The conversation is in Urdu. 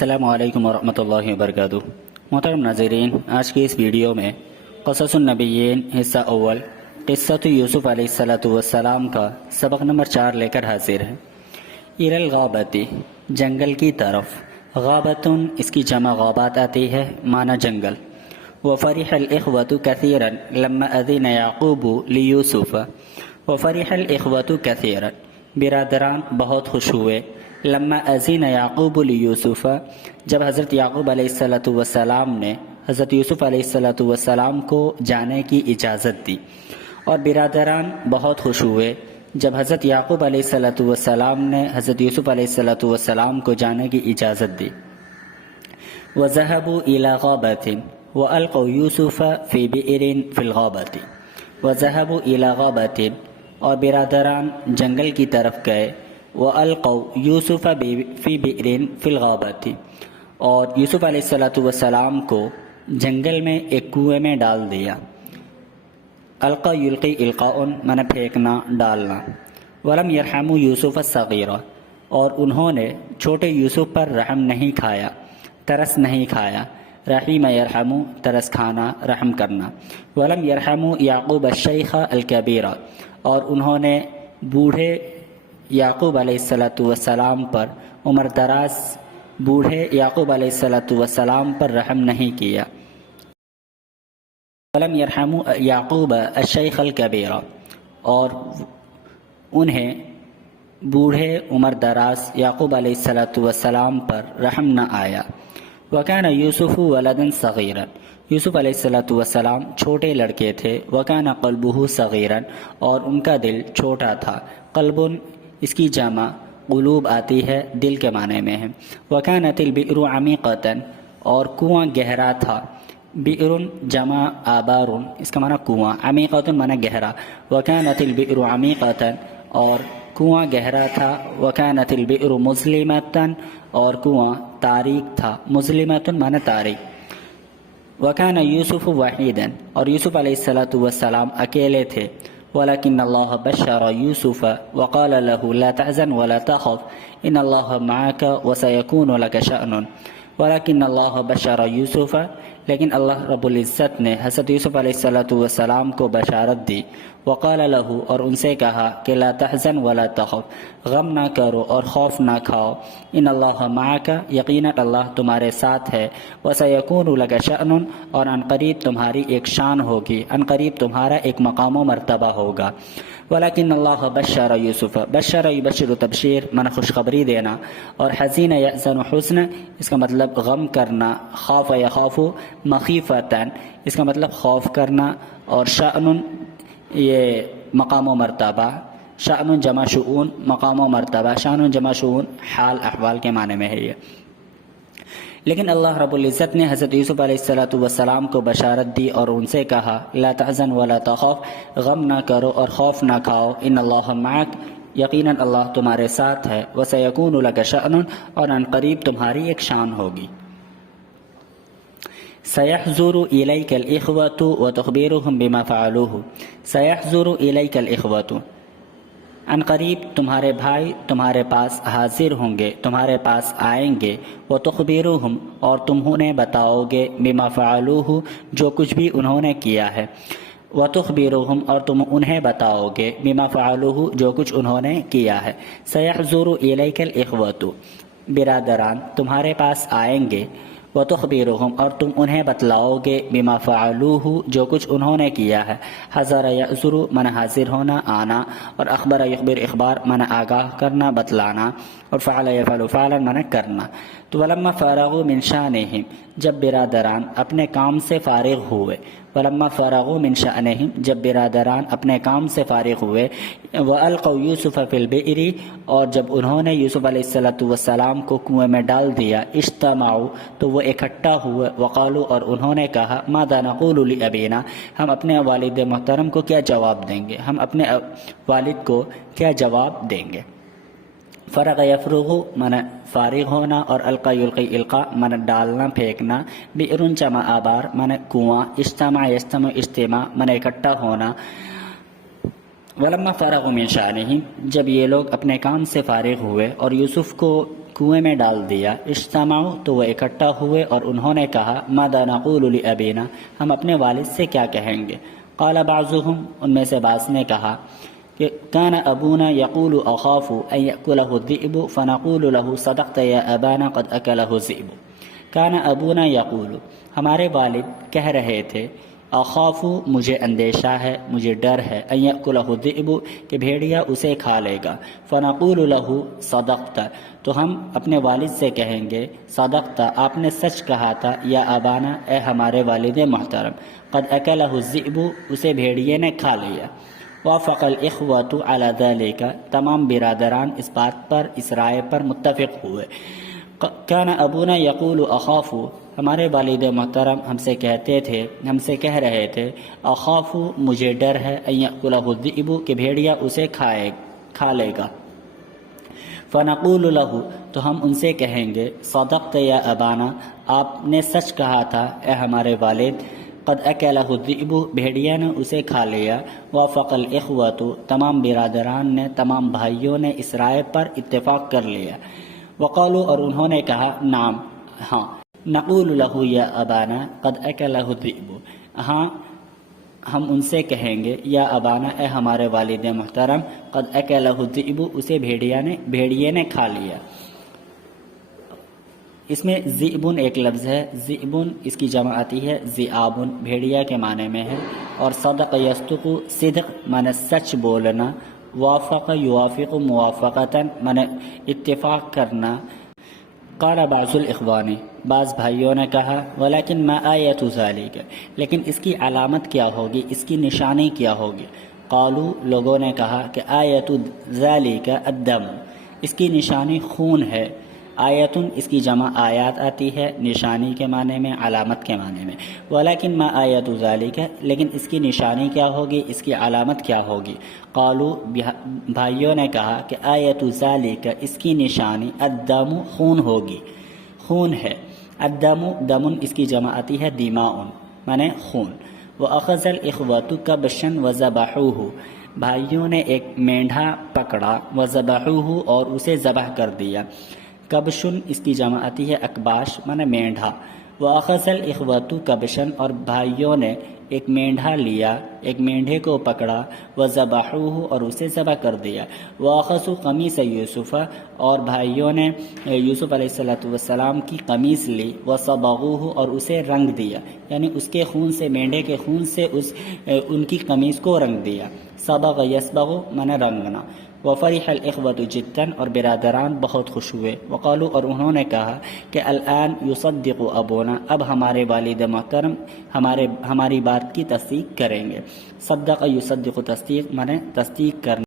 السلام علیکم ورحمۃ اللہ وبرکاتہ۔ محترم ناظرین، آج کی اس ویڈیو میں قصص النبیین حصہ اول قصۃ یوسف علیہ السلام کا سبق نمبر 4 لے کر حاضر ہے۔ الی الغابۃ، جنگل کی طرف۔ غابۃن اس کی جمع غابات آتی ہے، معنی جنگل۔ وفرح الاخوۃ کثیرا لما اذن یعقوب لیوسف۔ وفرح الاخوۃ کثیرا، برادران بہت خوش ہوئے۔ لما اذن یعقوب لیوسف، جب حضرت یعقوب علیہ السلام نے حضرت یوسف علیہ السلام کو جانے کی اجازت دی، اور برادران بہت خوش ہوئے جب حضرت یعقوب علیہ السلام نے حضرت یوسف علیہ السلام کو جانے کی اجازت دی۔ وذهبوا الى غابة والقوا يوسف في بئر في الغابة۔ وذهبوا الى غابة، اور برادران جنگل کی طرف گئے۔ وَأَلْقَوْا يُوسُفَ فِي بِئْرٍ فِي الْغَابَةِ، اور یوسف علیہ السلام کو جنگل میں ایک کنویں میں ڈال دیا۔ القا یلقی القاء، معنی پھینکنا، ڈالنا۔ وَلَمْ يَرْحَمُوا يُوسُفَ الصَّغِيرَ، اور انہوں نے چھوٹے یوسف پر رحم نہیں کھایا، ترس نہیں کھایا۔ رحیم یرحم، ترس کھانا، رحم کرنا۔ وَلَمْ يَرْحَمُوا يَعْقُوبَ الشَّيْخَ الْكَبِيرَ، اور انہوں نے بوڑھے یعقوب علیہ السلام پر، عمر دراز بوڑھے یعقوب علیہ السلام پر رحم نہیں کیا۔ وَلَمْ يَرْحَمُوا يَعْقُوبَ الشَّيْخَ الْكَبِيرَ، اور انہیں بوڑھے عمر دراز یعقوب علیہ السلام پر رحم نہ آیا۔ وَكَانَ يُوسُفُ وَلَدًا صَغِيرًا، یوسف علیہ السلام چھوٹے لڑکے تھے۔ وَكَانَ قَلْبُهُ صَغِيرًا، اور ان کا دل چھوٹا تھا۔ قلب اس کی جمع قلوب آتی ہے، دل کے معنی میں ہے۔ وَكَانَتِ الْبِئْرُ عَمِيقَةً، اور کنواں گہرا تھا۔ بئر جمع آبار، اس کا معنی کنواں، عمیقۃ معنی گہرا۔ وَكَانَتِ الْبِئْرُ عَمِيقَةً، اور کنواں گہرا تھا۔ وَكَانَتِ الْبِئْرُ مُظْلِمَةً، اور کنواں تاریک تھا۔ مظلمۃ معنی تاریک۔ وَكَانَ يُوسُفُ وَحِيدًا، اور یوسف علیہ السلام اکیلے تھے۔ وَلَكِنَّ اللَّهَ بَشَّرَ يُوسُفَ وَقَالَ لَهُ لَا تَحْزَنْ وَلَا تَخَفْ إِنَّ اللَّهَ مَعَكَ وَسَيَكُونُ لَكَ شَأْنٌ۔ وَلَكِنَّ اللَّهَ بَشَّرَ يُوسُفَ، لیکن اللہ رب العزت نے حضرت یوسف علیہ السلام کو بشارت دی۔ وقال له، اور ان سے کہا کہ لا تحزن ولا تخف، غم نہ کرو اور خوف نہ کھاؤ۔ ان اللہ معک، یقینا اللہ تمہارے ساتھ ہے۔ وسیکون لک شأن، اور ان قریب تمہاری ایک شان ہوگی، ان قریب تمہارا ایک مقام و مرتبہ ہوگا۔ ولیکن اللہ بشر یوسف، بشر یبشر تبشیر من خوشخبری دینا، اور حزین یحزن حزن اس کا مطلب غم کرنا۔ خاف یخاف مخیفتاً، اس کا مطلب خوف کرنا، اور شأن یہ مقام و مرتبہ۔ شأن جمع شؤون، مقام و مرتبہ۔ شأن جمع شؤون حال احوال کے معنی میں ہے یہ۔ لیکن اللہ رب العزت نے حضرت یوسف علیہ السلام کو بشارت دی اور ان سے کہا لا تحزن ولا تخف، غم نہ کرو اور خوف نہ کھاؤ۔ ان اللہ معک، یقیناً اللہ تمہارے ساتھ ہے۔ وسیکون لک شأن، اور ان قریب تمہاری ایک شان ہوگی۔ سیحضر الیک الاخوۃ وتخبرهم بما فعلوه۔ سیحضر الیک الاخوۃ، ان قریب تمہارے بھائی تمہارے پاس حاضر ہوں گے، تمہارے پاس آئیں گے۔ وتخبرهم، اور تم انہیں بتاؤ گے، بما فعلوه، جو کچھ بھی انہوں نے کیا ہے۔ وتخبرهم، اور تم انہیں بتاؤ گے، بما فعلوه، جو کچھ انہوں نے کیا ہے۔ سیحضر الیک الاخوۃ، برادران تمہارے پاس آئیں گے۔ وتخبرهم، اور تم انہیں بتلاؤ گے، بما فعلوه، جو کچھ انہوں نے کیا ہے۔ حضر یحضر معنی حاضر ہونا، آنا، اور اخبر یخبر اخبار معنی آگاہ کرنا، بتلانا، اور فعل یفعل فعلا معنی کرنا۔ تو ولما فرغوا من شأنهم، جب برادران اپنے کام سے فارغ ہوئے۔ ولما فرغوا من شأنهم، جب برادران اپنے کام سے فارغ ہوئے۔ وألقوا يوسف في البئر، اور جب انہوں نے یوسف علیہ السلام کو کنویں میں ڈال دیا۔ اجتمعوا، تو وہ اکٹھا ہوئے۔ وقالوا، اور انہوں نے کہا ماذا نقول لأبینا، ہم اپنے والد محترم کو کیا جواب دیں گے، ہم اپنے والد کو کیا جواب دیں گے۔ فرغ یفرغ من فارغ ہونا، اور القا یلقی القا من ڈالنا پھینکنا۔ بئر جمع آبار من کنواں۔ اجتماع یجتمع اجتماع من اکٹھا ہونا۔ ولما فرغ من شأنهم، جب یہ لوگ اپنے کام سے فارغ ہوئے اور یوسف کو کنویں میں ڈال دیا، اجتمعوا، تو وہ اکٹھا ہوئے اور انہوں نے کہا ماذا نقول لأبینا، ہم اپنے والد سے کیا کہیں گے؟ قال بعضهم، ان میں سے بعض نے کہا کہ كان ابونا يقول اخاف ان يأكله الذئب فنقول له صدقت يا ابانا قد اكله الذئب۔ كان ابونا يقول، ہمارے والد کہہ رہے تھے، اخاف، مجھے اندیشہ ہے، مجھے ڈر ہے، ان يأكله الذئب، کہ بھیڑیا اسے کھا لے گا، فنقول له صدقت، تو ہم اپنے والد سے کہیں گے صدقت، آپ نے سچ کہا تھا، یا ابانا، اے ہمارے والد محترم، قد اكله الذئب، اسے بھیڑیے نے کھا لیا۔ وافق الاخوۃ علی ذلک، تمام برادران اس بات پر، اس رائے پر متفق ہوئے۔ کان ابونا یقول اخاف، ہمارے والد محترم ہم سے کہہ رہے تھے، اخاف، مجھے ڈر ہے، ان یأکلہ الذئب، کہ بھیڑیا اسے کھا لے گا۔ فنقول له، تو ہم ان سے کہیں گے صدقت یا ابانا، آپ نے سچ کہا تھا، اے ہمارے والد، قد اکلہ الذئب، بھیڑیا نے اسے کھا لیا۔ وافق الاخوۃ، تمام برادران نے، تمام بھائیوں نے اس رائے پر اتفاق کر لیا۔ وقالوا، اور انہوں نے کہا نعم، ہاں، نقول له یا ابانا قد اکلہ الذئب، ہاں، ہم ان سے کہیں گے یا ابانا، اے ہمارے والد محترم، قد اکلہ الذئب، اسے بھیڑیے نے کھا لیا۔ اس میں ذئبن ایک لفظ ہے، ذئبن اس کی جمع آتی ہے ذئابن، بھیڑیا کے معنی میں ہے، اور صدق یصدق، صدق معنی سچ بولنا، وافق یوافق موافقتاً معنی اتفاق کرنا۔ قال بعض الاخوان، بعض بھائیوں نے کہا ولیکن ما آیت ذالک، لیکن اس کی علامت کیا ہوگی، اس کی نشانی کیا ہوگی؟ قالوا، لوگوں نے کہا کہ آیت ذالک الدم، اس کی نشانی خون ہے۔ آیتن اس کی جمع آیات آتی ہے، نشانی کے معنی میں، علامت کے معنی میں۔ ولیکن ما آیت ذالک، لیکن اس کی نشانی کیا ہوگی، اس کی علامت کیا ہوگی؟ قالوا، بھائیوں نے کہا کہ آیت ذالک، اس کی نشانی الدم، خون ہوگی، خون ہے۔ الدم، دمن اس کی جمع آتی ہے دماء، معنی خون۔ وأخذ الإخوة كبشا وذبحوه، بھائیوں نے ایک مینڈھا پکڑا، وذبحوه، اور اسے ذبح کر دیا۔ کبشن اس کی جمع آتی ہے اکباش، معنی مینڈھا۔ وأخذ الإخوة كبشا، اور بھائیوں نے ایک مینڈھا لیا، ایک مینڈھے کو پکڑا، وذبحوه، اور اسے ذبح کر دیا۔ وأخذوا قمیص یوسف، اور بھائیوں نے یوسف علیہ السلام کی قمیص لی، وصبغوه، اور اسے رنگ دیا، یعنی اس کے خون سے، مینڈھے کے خون سے ان کی قمیص کو رنگ دیا۔ صبغ یصبغ، معنی رنگنا۔ وفرح الاخوة جدا، اور برادران بہت خوش ہوئے۔ وقالوا، اور انہوں نے کہا کہ الآن یصدق ابونا، اب ہمارے والد محترم ہماری بات کی تصدیق کریں گے۔ صدق یصدق، تصدیق معنی تصدیق کرنا۔